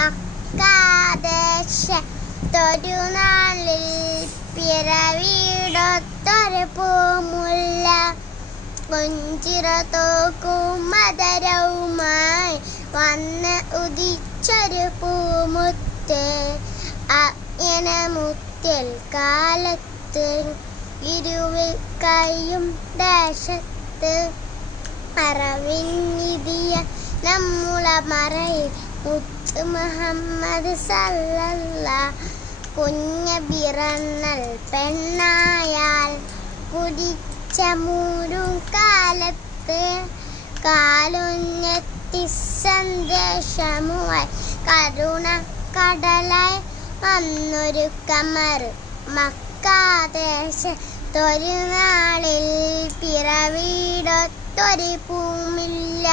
മക്കാദേശത്തൊരു നാളിൽ പിറവിയിടത്തൊരു പൂമുല്ല കൊഞ്ചിറത്തോക്കും മധുരവുമായി വന്ന് ഉദിച്ചൊരു പൂമുത്ത്. അജ്ഞനമുത്തിൽ കാലത്ത് ഇരുവിൽ കയ്യും ദേശത്ത് അറിവിന്നിധിയ നമ്മുടെ മറയിൽ മുത്ത് മുഹമ്മദ് സല്ലല്ലാഹ്. കുഞ്ഞ് പിറന്നൽ പെണ്ണായാൽ കുടിച്ച മൂരും കാലത്ത് കാലുഞ്ഞെത്തി സന്ദേശമുമായി കരുണ കടലായി വന്നൊരു കമർ. മക്കാദേശത്തൊരു നാളിൽ പിറവിയിടത്തൊരു പൂമുല്ല